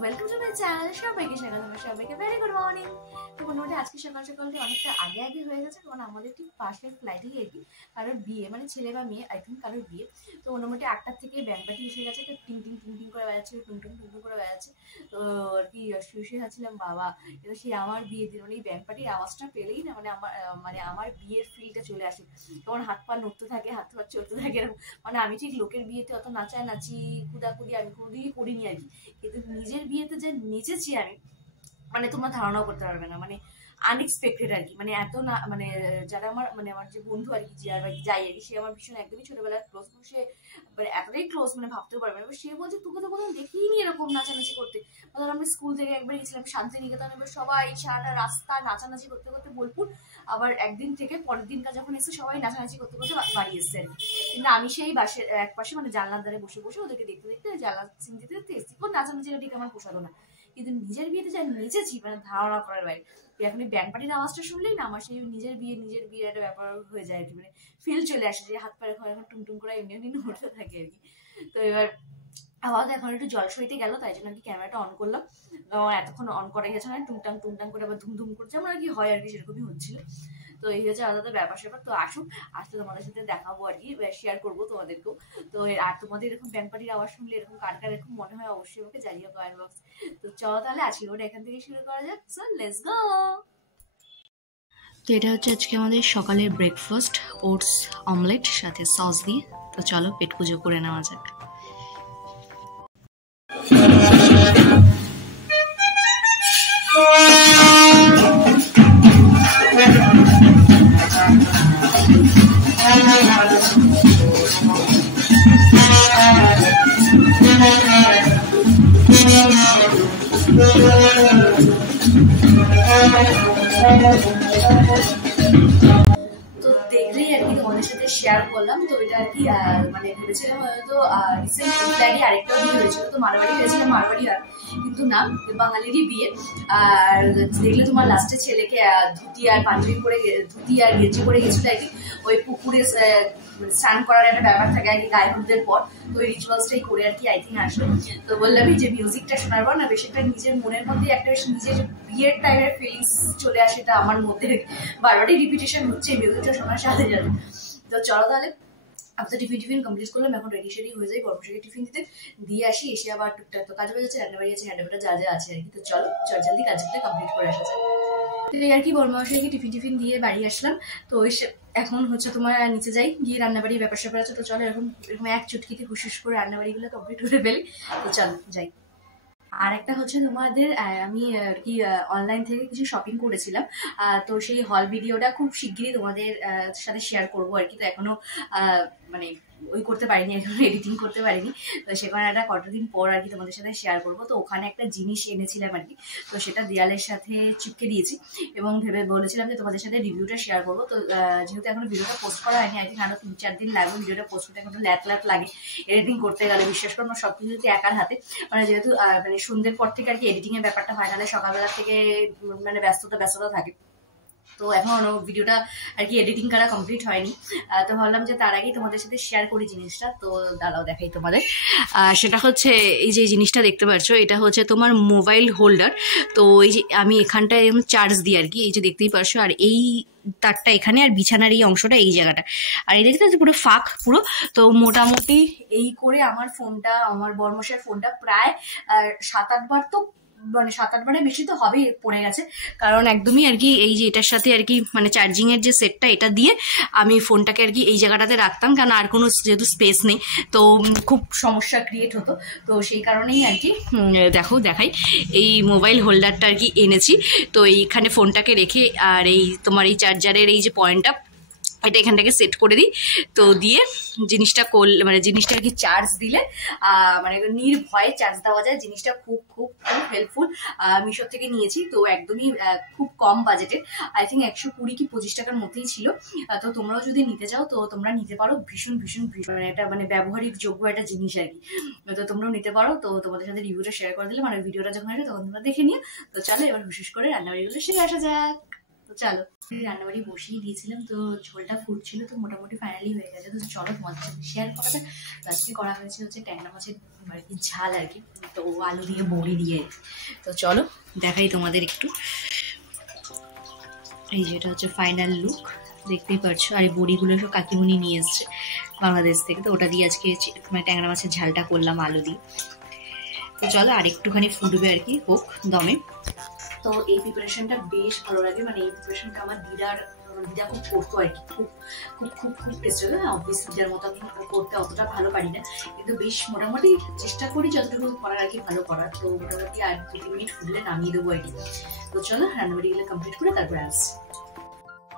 Welcome to my channel. সবাইকে স্বাগত, সবাইকে ভেরি গুড মর্নিং। তো মোটামুটি আজকে সকাল সকালটা অনেকটা আগে হয়ে গেছে, কারণ আমাদের ঠিক পাশের ফ্লাইটেই আর কি কারোর বিয়ে, মানে ছেলে বা মেয়ে, আই থিঙ্ক কারোর বিয়ে। তো মোটামুটি 8টার থেকে ব্যাংকপাটি এসে গেছে, তো টিং টিং টিং টিং করে বেড়াচ্ছে, টুং টুং টুং টুং করে বেড়াচ্ছে। তো আর কি শুয়ে যাচ্ছিলাম, বাবা এটা সেই আমার বিয়ের দিন, মানে এই ব্যাংকপাটির আওয়াজটা পেলেই না মানে আমার বিয়ের ফিলটা চলে আসে। তখন হাত পা নড়তে থাকে, হাত পা চলতে থাকে এরকম। মানে আমি ঠিক লোকের বিয়েতে অত নাচানাচি কুদাকুদি আমি কোনোদিনই করিনি আর কি, কিন্তু নিজের বিয়েতে যে নেচেছি আমি, মানে তোমরা ধারণাও করতে পারবে না, মানে আনএক্সপেক্টেড আর কি। মানে এত না, মানে যারা আমার যে বন্ধু আর কি, যাই আর কি, সে আমার ভীষণ একদমই ছোটবেলার ক্লোজ, সে মানে এতটাই ক্লোজ মানে ভাবতেও পারবে না। সে বলছে তোকে তো কোনোদিন দেখিনি এরকম নাচানাচি করতে। ধর আমরা স্কুল থেকে একবার গেছিলাম শান্তিনিকেতনে, এবার সবাই সারাটা রাস্তা নাচানাচি করতে করতে বোলপুর, আবার একদিন থেকে পরের দিনকার যখন এসে সবাই নাচানাচি করতে করতে বাড়ি এসছে আর কি। কিন্তু আমি সেই বাসের এক পাশে মানে জানলার ধারে বসে বসে ওদেরকে দেখতে দেখতে জানলা সিন দিতে দেখতে এসেছি। কোন নাচানাচিটা ঠিক আমার পোষালো না, কিন্তু নিজের বিয়েতে যা নেচেছি মানে ধারণা করার বাইরে। এখন এই ব্যান্ড পার্টির আওয়াজটা শুনলেই না আমার সেই নিজের বিয়ের একটা ব্যাপার হয়ে যায় আর কি, মানে ফিল চলে আসে যে হাত পা এখন টুমটুম করে এমনি এমনি নড়তে থাকে আর কি। তো এবার আওয়াজ এখন একটু জল সইতে গেল, তাই জন্য আর কি ক্যামেরাটা অন করলাম। এতক্ষণ অন করা গেছে না, টুংটাং টুংটাং করে আবার ধুমধুম করে যেমন আর কি হয় আর কি, সেরকমই হচ্ছিল। তো এই হচ্ছে আলাদা ব্যাপার স্যাপার। তো আসলে তোমাদের সাথে দেখাবো আর কি, শেয়ার করবো তোমাদেরকেও। তো আর তোমাদের এরকম ব্যান্ড পার্টির আওয়াজ শুনলে এরকম কার কার এরকম মনে হয় অবশ্যই আমাকে জানিও কমেন্ট বক্স। তো চলো তাহলে আজকে ওটা এখান থেকে শুরু করা যাক। So let's go. তো এটা হচ্ছে আজকে আমাদের সকালের ব্রেকফাস্ট, ওটস অমলেট সাথে সস দিয়ে। তো চলো পেট পুজো করে নেওয়া যাক। তো দেখলেই আর কি তোমাদের সাথে শেয়ার করলাম। তো এটা আর কি মানে ভেবেছিলাম হয়তো রিসেন্ট ফ্লাইটে আরেকটাও বিয়ে হয়েছিল, তো মারবাড়ি হয়েছিল, মারবাড়ি আর কিন্তু না, বাঙালিরই বিয়ে। আর দেখলে তোমার লাস্টে ছেলেকে ধুতি আর পাঞ্জাবি পরে, ধুতি আর গেঞ্জি পরে গেছিল আর কি, ওই পুকুরে স্নান করার একটা ব্যাপার থাকে আর কি গায়ে হলুদের পর। তো ওই রিচুয়ালসটাই করে আর কি আই থিঙ্ক আসলো। তো বললামই যে মিউজিকটা শোনার পর না বেশ একটা নিজের মনের মধ্যে একটা বেশ নিজের বিয়ের টাইপের ফিলিংস চলে আসে, এটা আমার মধ্যে বারবারই রিপিটেশন হচ্ছে মিউজিকটা শোনার সাথে সাথে। তো চলো তাহলে আফটার টিফিন কমপ্লিট করলাম, এখন রেডি সেডি হয়ে যাই বর্মশাকে টিফিন দিতে দিয়ে আসি। এসে আবার টুকটাক তো কাজ হয়ে যাচ্ছে, রান্নাবাড়ি আছে, রান্নাবাড়িটা যা যা আছে আর কি। তো চলো জলদি কাজগুলো কমপ্লিট করে আসা যায়। তো এই আর কি বর্মশাইকে টিফিন দিয়ে বাড়ি আসলাম। তো এখন হচ্ছে তোমার নিচে যাই, গিয়ে রান্নাবাড়ির ব্যাপার স্যাপার আছে। তো চলো এরকম এক চুটকিতে হুশ করে রান্নাবাড়িগুলো কমপ্লিট করে ফেলি। তো চলো যাই। আর একটা হচ্ছে তোমাদের আমি আর কি অনলাইন থেকে কিছু শপিং করেছিলাম, তো সেই হল ভিডিওটা খুব শিগগিরই তোমাদের সাথে শেয়ার করবো আর কি। তো এখনো মানে ওই করতে পারিনি, এখনো এডিটিং করতে পারিনি। তো সেখানে একটা কতদিন পর আর কি তোমাদের সাথে শেয়ার করবো। তো ওখানে একটা জিনিস এনেছিলাম আর কি, তো সেটা দেয়ালের সাথে চিপকে দিয়েছি এবং ভেবে বলেছিলাম যে তোমাদের সাথে রিভিউটা শেয়ার করবো। তো যেহেতু এখনো ভিডিওটা পোস্ট করা হয়নি, আই থিঙ্ক আরো 3-4 দিন লাগবে ভিডিওটা পোস্ট করতে, এখন ল্যাট লাগে এডিটিং করতে গেলে। বিশ্বাস করবো সবকিছু যদি একার হাতে, মানে যেহেতু মানে সন্ধ্যের পর থেকে আর কি এডিটিং এর ব্যাপারটা হয়, নাহলে সকালবেলা থেকে মানে ব্যস্ততা থাকে। তো এখন ভিডিওটা আর কি এডিটিং করা কমপ্লিট হয়নি, তো ভাবলাম যে তার আগেই তোমাদের সাথে শেয়ার করি জিনিসটা। তো দাঁড়াও দেখাই তোমাদের। সেটা হচ্ছে এই যে জিনিসটা দেখতে পাচ্ছ, এটা হচ্ছে তোমার মোবাইল হোল্ডার। তো এই যে আমি এখানটায় চার্জ দিই আর কি, এই যে দেখতেই পাচ্ছ। আর এই তারটা এখানে, আর বিছানার এই অংশটা এই জায়গাটা, আর এই দেখতে পুরো ফাঁক পুরো। তো মোটামুটি এই করে আমার ফোনটা, আমার বর্মশের ফোনটা প্রায় 7-8 বার, তো মানে 7-8 বারের বেশি তো হবেই পড়ে গেছে। কারণ একদমই আর কি এই যে এটার সাথে আর কি মানে চার্জিং এর যে সেটটা, এটা দিয়ে আমি ফোনটাকে আর কি এই জায়গাটাতে রাখতাম, কারণ আর কোনো যেহেতু স্পেস নেই তো খুব সমস্যা ক্রিয়েট হতো। তো সেই কারণেই আর কি দেখাই এই মোবাইল হোল্ডারটা আর কি এনেছি। তো এইখানে ফোনটাকে রেখে, আর এই তোমার এই চার্জারের এই যে পয়েন্টটা, এটা এখান থেকে সেট করে দিই। তো দিয়ে জিনিসটা করলে মানে জিনিসটা আর কি চার্জ দিলে মানে নির্ভয়ে চার্জ দেওয়া যায়। জিনিসটা খুব খুব খুব হেল্পফুল। মিশো থেকে নিয়েছি, তো একদমই খুব কম বাজেটের, আই থিঙ্ক 120 কি 25 টাকার মধ্যেই ছিল। তো তোমরাও যদি নিতে চাও তো তোমরা নিতে পারো, ভীষণ ভীষণ ভীষণ এটা মানে ব্যবহারিক যোগ্য একটা জিনিস আর কি। তো তোমরাও নিতে পারো। তো তোমাদের সাথে রিভিউটা শেয়ার করে দিলে, মানে ভিডিওটা যখন আসবে তখন তোমরা দেখে নিও। তো চলো এবার হুশ করে রান্নাবাড়িগুলো সেরে আসা যাক। তো চলো, রান্নাবাড়ি বসিয়ে দিয়েছিলাম, তো ঝোলটা ফুটছিল, তো মোটামুটি ফাইনালি হয়ে গেছে। তো চলো তোমাদের সাথে শেয়ার করা যাক। আজকে করা হয়েছে হচ্ছে ট্যাংরা মাছের আর কি ঝাল আর কি, তো আলু দিয়ে বড়ি দিয়ে। তো চলো দেখাই তোমাদের একটু। এই যেটা হচ্ছে ফাইনাল লুক, দেখতেই পাচ্ছ। আর এই বড়িগুলো সব কাকিমুনি নিয়ে এসছে বাংলাদেশ থেকে, তো ওটা দিয়ে আজকে মানে ট্যাংরা মাছের ঝালটা করলাম আলু দিয়ে। তো চলো আর একটুখানি ফুটবে আর কি, হোক দমে। তো এই প্রিপারেশনটা বেশ ভালো লাগে, মানে এই প্রিপারেশনটা আমার দিদা খুব করতো আর কি, খুব খুব খুব খুব টেস্ট হবে। অবভিয়াসলি দিদার মতো আমি করতে অতটা ভালো পারি না, কিন্তু বেশ মোটামুটি চেষ্টা করি যতটুকু করার আর কি ভালো করার। তো মোটামুটি আর 2 মিনিট ফুটলে নামিয়ে দেবো আর কি। তো চলো রান্নাবাড়িগুলো কমপ্লিট করে তারপরে আসছি।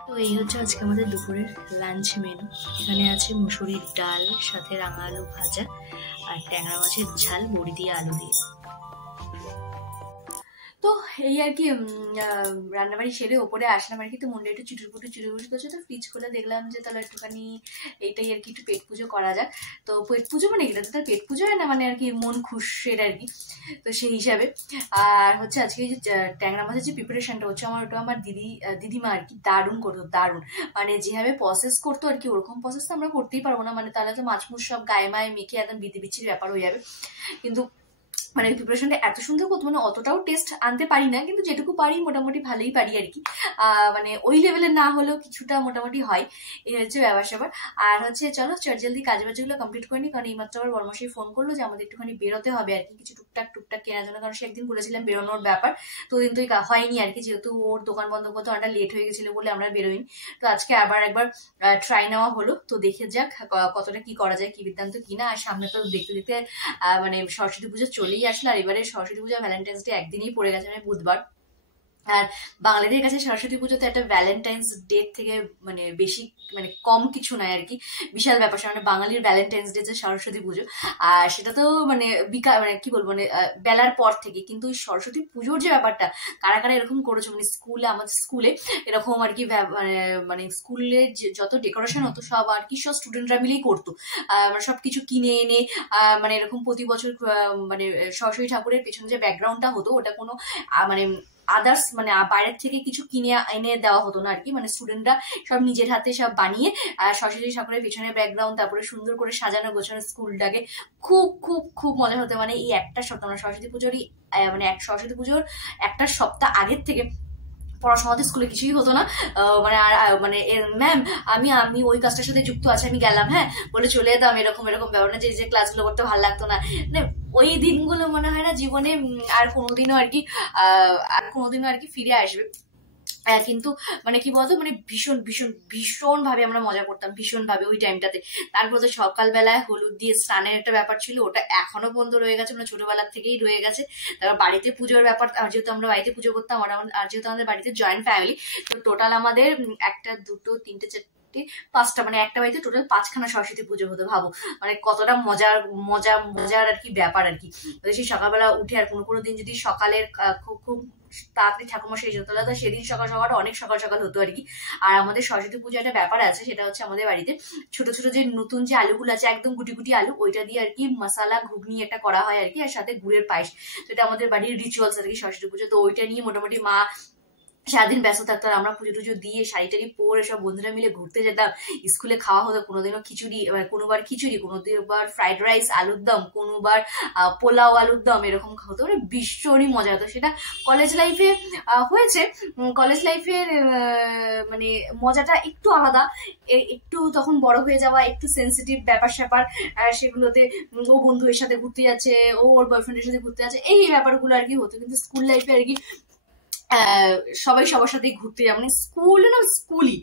তো এই হচ্ছে আজকে আমাদের দুপুরের লাঞ্চ মেনু। এখানে আছে মুসুরির ডাল, সাথে রাঙা আলু ভাজা, আর ট্যাংরা মাছের ঝাল বড়ি দিয়ে আলু দিয়ে। তো এই আর কি রান্নাবাড়ি সেরে ওপরে আসলাম আর কি। তো মনটা একটু চুটুরপুটু করছে, তো ফ্রিজ খুলে দেখলাম যে তাহলে একটুখানি এইটাই আর কি একটু পেট পুজো করা যাক। তো পেট পুজো মানে এটা তো তার পেট পুজো হয় না, মানে আর কি মন খুশের আর কি। তো সেই হিসাবে আর হচ্ছে আজকে যে ট্যাংরা মাছের যে প্রিপারেশনটা হচ্ছে আমার, ওটা আমার দিদিমা আর কি দারুণ করতো, দারুণ। মানে যেভাবে প্রসেস করতো আর কি, ওরকম প্রসেস তো আমরা করতেই পারবো না, মানে তাহলে তো মাছ মুছ সব গায়ে মায়ে মেখে একদম বিচ্ছির ব্যাপার হয়ে যাবে। কিন্তু মানে প্রিপারেশনটা এত সুন্দর করতো, মানে অতটাও টেস্ট আনতে পারি না, কিন্তু যেটুকু পারি মোটামুটি ভালোই পারি আর কি। মানে ওই লেভেলের না হলেও কিছুটা মোটামুটি হয়, এই হচ্ছে ব্যাপার স্যাপার। আর হচ্ছে চলো জলদি কাজ বাজগুলো কমপ্লিট করে নি, কারণ এইমাত্র আবার বর্মশাই ফোন করলো যে আমাদের একটুখানি বেরোতে হবে আর কি, কিছু টুকটাক কেনার জন্য। কারণ সে একদিন বলেছিলাম বেরোনোর ব্যাপার, তো ওদিন তো হয়নি আর কি, যেহেতু ওর দোকান বন্ধ করতে অনেকটা লেট হয়ে গেছিল বলে আমরা বেরোইনি। তো আজকে আবার একবার ট্রাই নেওয়া হলো, তো দেখে যাক কতটা কি করা যায়, কি বৃত্তান্ত কিনা। আর সামনে তো দেখতে দেখতে মানে সরস্বতী পুজো চলেই আসলো, আর এবারে সরস্বতী পুজো ভ্যালেন্টাইন্স ডে একদিনই পড়ে গেছে, মানে বুধবার। আর বাঙালিদের কাছে সরস্বতী পুজো তো একটা ভ্যালেন্টাইন্স ডে থেকে মানে বেশি মানে কম কিছু নয় আর কি, বিশাল ব্যাপার। মানে বাঙালির ভ্যালেন্টাইন্স ডে যে সরস্বতী পুজো, আর সেটা তো মানে মানে কি বলবো, মানে বেলার পর থেকে। কিন্তু ওই সরস্বতী পুজোর যে ব্যাপারটা, কারা কারা এরকম করেছো, মানে স্কুলে, আমাদের স্কুলে এরকম আর কি, মানে স্কুলে যত ডেকোরেশন হতো সব আর কি সব স্টুডেন্টরা মিলেই করতো। মানে সবকিছু কিনে এনে মানে এরকম প্রতি বছর মানে সরস্বতী ঠাকুরের পেছনে যে ব্যাকগ্রাউন্ডটা হতো, ওটা কোনো মানে আদার্স মানে বাইরের থেকে কিছু কিনে এনে দেওয়া হতো না আর কি। মানে স্টুডেন্টরা সব নিজের হাতে সব বানিয়ে সরস্বতী ঠাকুরের পেছনে ব্যাকগ্রাউন্ড, তারপরে সুন্দর করে সাজানো গোছানো স্কুলটাকে খুব খুব খুব মজা হতো। মানে এই একটা সপ্তাহ, মানে সরস্বতী পুজোরই মানে সরস্বতী পুজোর একটা সপ্তাহ আগের থেকে পড়াশোনাতে স্কুলে কিছুই হতো না। মানে মানে ম্যাম আমি ওই কাজটার সাথে যুক্ত আছে, আমি গেলাম, হ্যাঁ বলে চলে যেতাম, এরকম ব্যাপার না যে ক্লাসগুলো করতে ভালো লাগতো না। মানে ওই দিনগুলো মনে হয় না জীবনে আর কোনোদিনও আর কি ফিরে আসবে। কিন্তু মানে কি বলতো, মানে ভীষণ ভীষণ ভীষণ ভাবে আমরা মজা করতাম, ভীষণ ভাবে ওই টাইমটাতে। তারপর তো সকালবেলায় হলুদ দিয়ে স্নানের একটা ব্যাপার ছিল, ওটা এখনো পর্যন্ত রয়ে গেছে, মানে ছোটবেলার থেকেই রয়ে গেছে। তারপর বাড়িতে পুজোর ব্যাপার, আর যেহেতু আমরা বাড়িতে পুজো করতাম, আর যেহেতু আমাদের বাড়িতে জয়েন্ট ফ্যামিলি, তো টোটাল আমাদের 1 2 3 4 5টা, মানে একটা বাড়িতে টোটাল 5খানা সরস্বতী পুজো হতো। ভাবো মানে কতটা মজার আর কি ব্যাপার আর কি। সেই সকালবেলা উঠে, আর কোনো দিন যদি সকালের খুব তাড়াতাড়ি ঠাকুরমশাই যেত, তো সেদিন সকাল অনেক সকাল হতো আর কি। আর আমাদের সরস্বতী পুজো একটা ব্যাপার আছে, সেটা হচ্ছে আমাদের বাড়িতে ছোট ছোট যে নতুন যে আলুগুলো আছে, একদম গুটি গুটি আলু, ওইটা দিয়ে আর কি মশলা ঘুগনি একটা করা হয় আর কি, আর সাথে গুড়ের পায়েস। তো এটা আমাদের বাড়ির রিচুয়ালস আর কি সরস্বতী পুজো। তো ওইটা নিয়ে মোটামুটি মা সারাদিন ব্যস্ত থাকতো, আর আমরা পুজো টুজো দিয়ে শাড়ি টাড়ি পরে সব বন্ধুরা মিলে ঘুরতে যেতাম। স্কুলে খাওয়া হতো কোনোদিনও খিচুড়ি, কোনোবার ফ্রাইড রাইস আলুর দম, কোনোবার পোলাও আলুর দম, এরকম হতো। মানে ভীষণই মজা হতো। সেটা কলেজ লাইফে হয়েছে, কলেজ লাইফের মানে মজাটা একটু আলাদা, একটু তখন বড় হয়ে যাওয়া, একটু সেন্সিটিভ ব্যাপার স্যাপার, সেগুলোতে ও বন্ধুদের সাথে ঘুরতে যাচ্ছে, ও ওর বয়ফ্রেন্ডের সাথে ঘুরতে যাচ্ছে, এই ব্যাপারগুলো আর কি হতো। কিন্তু স্কুল লাইফে আর কি সবাই সবার সাথে ঘুরতে যাবে, মানে স্কুলই,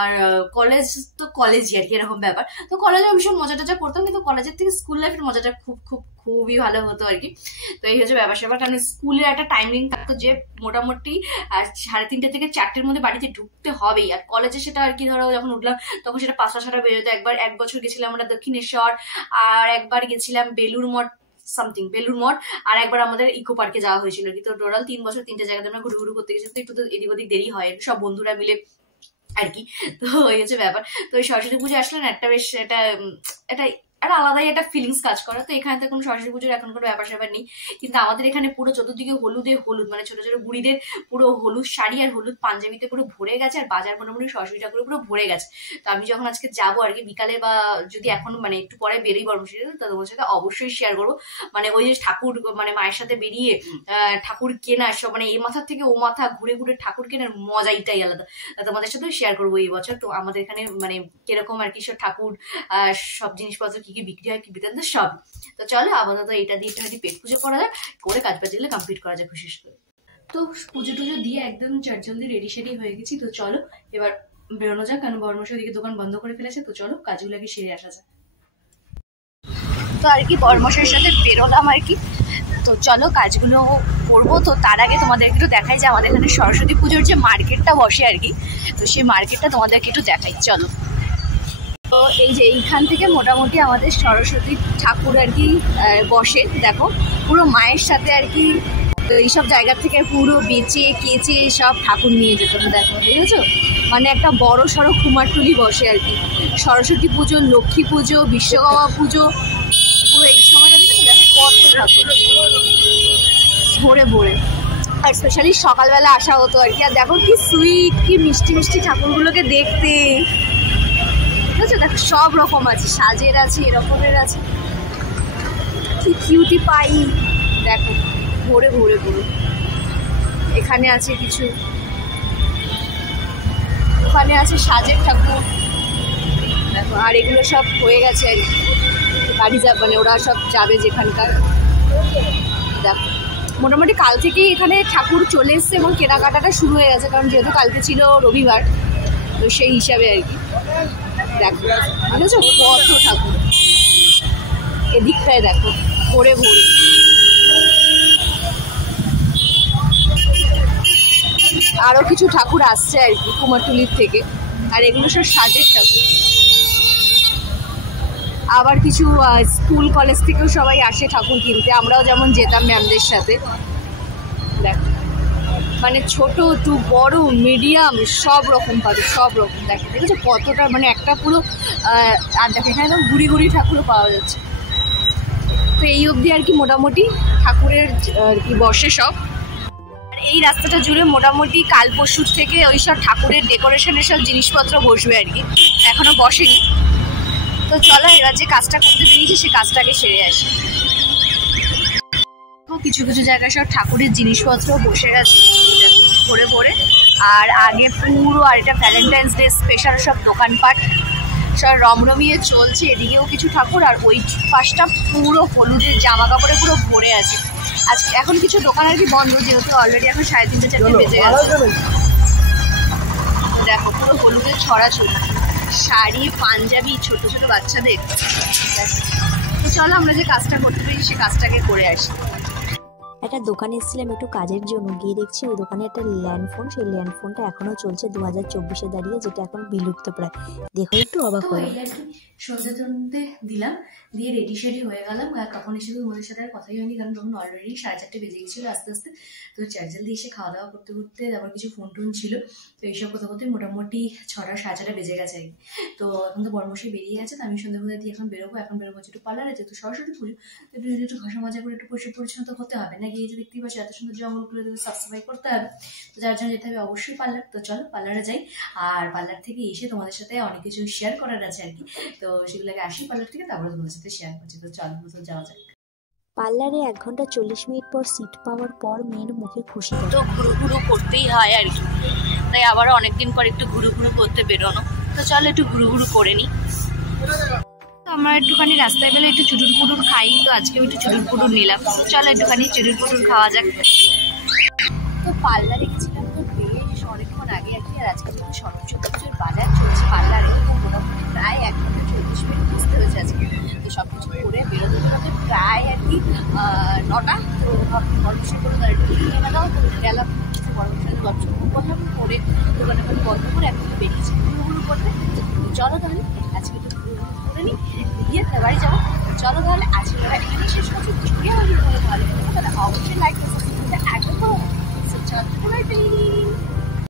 আর কলেজ তো কলেজই আর কি, এরকম ব্যাপার। তো কলেজে ভীষণ মজা টজা করতাম, কিন্তু কলেজের থেকে স্কুল লাইফের মজাটা খুবই ভালো হতো আর কি। তো এই হচ্ছে ব্যাপার স্যাপার। কারণ স্কুলের একটা টাইমিং থাকতো যে মোটামুটি 3:30 থেকে 4টের মধ্যে বাড়িতে ঢুকতে হবেই। আর কলেজে সেটা আর কি, ধরো যখন উঠলাম তখন সেটা 5টা 6টা বেজে যেত। এক বছর গেছিলাম আমরা দক্ষিণেশ্বর, আর একবার গেছিলাম বেলুর মঠ, আর একবার আমাদের ইকো পার্কে যাওয়া হয়েছিল। কিন্তু টোটাল 3 বছর 3টে জায়গাতে আমরা ঘুরু করতে গেছি। তো একটু তো এদিক ওদিক দেরি হয় সব বন্ধুরা মিলে আর কি। তো এই হচ্ছে ব্যাপার। তো ওই সরস্বতী পুজো আসলে না একটা বেশ একটা একটা আলাদাই একটা ফিলিংস কাজ করে। তো এখানে তো কোনো সরস্বতী পুজোর এখন কোনো ব্যাপার স্যাপার নেই, কিন্তু আমাদের এখানে পুরো চতুর্দিকে হলুদে হলুদ, মানে ছোট ছোট বুড়িদের পুরো হলুদ শাড়ি আর হলুদ পাঞ্জাবিতে পুরো ভরে গেছে, আর বাজার মোটামুটি সরস্বতী ঠাকুরে পুরো ভরে গেছে। তো আমি যখন আজকে যাবো আর কি বিকালে, বা যদি এখন মানে একটু পরে বেরিয়ে বর্মশালী, তো তোমার সাথে অবশ্যই শেয়ার করবো। মানে ওই যে ঠাকুর মানে মায়ের সাথে বেরিয়ে ঠাকুর কেনা সব, মানে এই মাথার থেকে ও মাথা ঘুরে ঘুরে ঠাকুর কেনার মজাইটাই আলাদা। তোমাদের সাথেও শেয়ার করবো এই বছর। তো আমাদের এখানে মানে কিরকম আর কি সব ঠাকুর সব জিনিসপত্র কি কি বিক্রি হয়, কি বৃত্তান্ত সব। তো চলো আপাতত এটা দিয়ে একটু পেট পুজো করা যায়, করে কাজ বাজলে কমপ্লিট করা যায় খুশি করে। তো পুজো টুজো দিয়ে একদম জলদি রেডি সেডি হয়ে গেছি। তো চলো এবার বেরোনো যাক, কারণ বর্মশালী ওদিকে দোকান বন্ধ করে ফেলেছে। তো চলো কাজগুলোকে সেরে আসা যায়। তো আর কি বর্মশালীর সাথে বেরোলাম আর কি। তো চলো কাজগুলো করবো। তো তার আগে তোমাদেরকে একটু দেখাই যে আমাদের এখানে সরস্বতী পুজোর যে মার্কেটটা বসে আর কি, তো সেই মার্কেটটা তোমাদেরকে একটু দেখাই চলো। তো এই যে এইখান থেকে মোটামুটি আমাদের সরস্বতী ঠাকুর আর কি বসে, দেখো পুরো মায়ের সাথে আর কি এইসব জায়গা থেকে পুরো বেচে কেচে সব ঠাকুর নিয়ে যেত। দেখো বুঝেছো, মানে একটা বড় সড়ো কুমারটুলি বসে আর কি। সরস্বতী পুজো, লক্ষ্মী পুজো, বিশ্বকর্মা পুজো, পুরো এই সময়টা দেখো কত ঠাকুর ভরে ভরে। আর স্পেশালি সকালবেলা আসা হতো আর কি। আর দেখো কি সুইট, কি মিষ্টি মিষ্টি ঠাকুরগুলোকে দেখতে, বুঝেছো? দেখো সব রকম আছে, সাজের আছে, এরকমের আছে, কি কিউটি পাই দেখো ভরে ভরে ভরে। এখানে আছে কিছু, ওখানে আছে সাজের ঠাকুর দেখো। আর এগুলো সব হয়ে গেছে আর কি, বাড়ি যাবে মানে ওরা সব যাবে যেখানকার। দেখো মোটামুটি কাল থেকেই এখানে ঠাকুর চলে এসছে এবং কেনাকাটাটা শুরু হয়ে গেছে, কারণ যেহেতু কালকে ছিল রবিবার, তো সেই হিসাবে আর কি। দেখো বুঝেছো কত ঠাকুর, এদিকটায় দেখো ভরে ভরে। আরো কিছু ঠাকুর আসছে আর কি কুমারটুলির থেকে, আর এগুলো সব সাজের ঠাকুর। আবার কিছু স্কুল কলেজ থেকেও সবাই আসে ঠাকুর কিনতে, আমরাও যেমন যেতাম ম্যামদের সাথে। দেখো মানে ছোট টু বড় মিডিয়াম সব রকম পাবে, সব রকম। দেখো দেখেছো কতটা, মানে একটা পুরো। আর দেখো এখানে একদম গুড়ি গুড়ি ঠাকুরও পাওয়া যাচ্ছে। তো এই অবধি আর কি মোটামুটি ঠাকুরের আর কি বসে সব। আর এই রাস্তাটা জুড়ে মোটামুটি কাল পরশুর থেকে ওই সব ঠাকুরের ডেকোরেশনের সব জিনিসপত্র বসবে আর কি, এখনো বসেনি। তো চলো এবার যে কাজটা করতে পেরেছি সে কাজটাকে সেরে আসি। কিছু কিছু জায়গায় সব ঠাকুরের জিনিসপত্র বসে গেছে ভরে ভরে। আর আগে পুরো, আর এটা ভ্যালেন্টাইন্স ডে স্পেশাল সব দোকানপাট সব রমরমিয়ে চলছে। এদিকেও কিছু ঠাকুর, আর ওই পাশটা পুরো হলুদের জামা কাপড়ে পুরো ভরে আছে। আজকে এখন কিছু দোকান আর কি বন্ধ, যেহেতু অলরেডি এখন 3:30 4 বেজে গেছে। দেখো পুরো হলুদের ছড়াছড়ি, শাড়ি পাঞ্জাবি ছোট ছোট বাচ্চাদের। তো চলো আমরা যে কাজটা করতে পারি সে কাজটাকে করে আসি। একটা দোকানে এসেছিলাম একটু কাজের জন্য, গিয়ে দেখছি ওই দোকানে একটা ল্যান্ডফোন, সেই ল্যান্ডফোনটা এখনো চলছে 2024-এ দাঁড়িয়ে, যেটা এখন বিলুপ্ত প্রায়। দেখো একটু অবাক হয়ে সন্ধ্যে টন্ধে দিলাম, দিয়ে রেডি সেডি হয়ে গেলাম। আর তখন এসে তোমাদের সাথে আর কথাই হয়নি, কারণ তখন অলরেডি 4:30 বেজে গেছিলো আস্তে আস্তে। তো চার্জার দিয়ে এসে খাওয়া দাওয়া করতে করতে আবার কিছু ফোন টোন ছিল, তো এইসব কথা বলতে মোটামুটি 6টা 6:30 বেজে গেছে আর কি। তো এখন তো বর্মশালী বেরিয়ে গেছে, তো আমি সন্ধ্যাবেলা দিয়ে এখন বেরোবো। এখন বেরোবো একটু পার্লারে, যেহেতু সরস্বতী পুজো, তো একটু ঘষা মাজা করে একটু পরিষ্কার পরিচ্ছন্ন তো হতে হবে, নাকি এই যে দেখতেই পাচ্ছি এত সুন্দর জঙ্গলগুলো সাফ সাফাই করতে হবে। তো যার জন্য যেতে হবে অবশ্যই পার্লার। তো চলো পার্লারে যাই, আর পার্লার থেকে এসে তোমাদের সাথে অনেক কিছু শেয়ার করার আছে আর কি। তো সেগুলোকে আসি পার্লার থেকে, তারপরে তোমাদের সাথে শেয়ার করছি। তো চলো যাওয়া যাক। পার্লারে 1 ঘন্টা 40 মিনিট পর সিট পাওয়ার পর মেয়ের মুখে খুশি। তো ঘুরু ঘুরু করতেই হয় আর কি, তাই আবারও অনেকদিন পর একটু ঘুরু ঘুরু করতে বেরোনো। তো চলো একটু ঘুরু ঘুরু করে নিই। তো আমরা একটুখানি রাস্তায় গেলে একটু চুরুর পুটুর খাই, তো আজকেও একটু চুরুর পুটুর নিলাম। চলো একটুখানি চুরুর পুটুর খাওয়া যাক। তো পার্লারে গেছিলাম তো বেশ অনেকক্ষণ আগে আর কি। আর আজকে তো সরস্বতী পুজোর বাজার চলছে পার্লারে, মোটামুটি প্রায় 1 ঘন্টা 40 মিনিট বুঝতে হয়েছে আজকে। তো সব কিছু করে বেরোতে বেরোতে প্রায় আর কি 9টা। তো বর্মশালী করে একটু কিনে গেলাম, তো গেলাম বর্মশালী গল্প করলাম করে দোকানে বন্ধ করে এখন তো বেরিয়েছি ঘুরু করতে। চলো তাহলে আজকে একটু ঘুরু করে নিই, দিয়ে বাড়ি যাবো। চলো তাহলে আজকে বাড়ি গেলে শেষ করছি। যদি আমার ভিডিও ভালো লাগে তাহলে অবশ্যই লাইক করতে একদম। চলো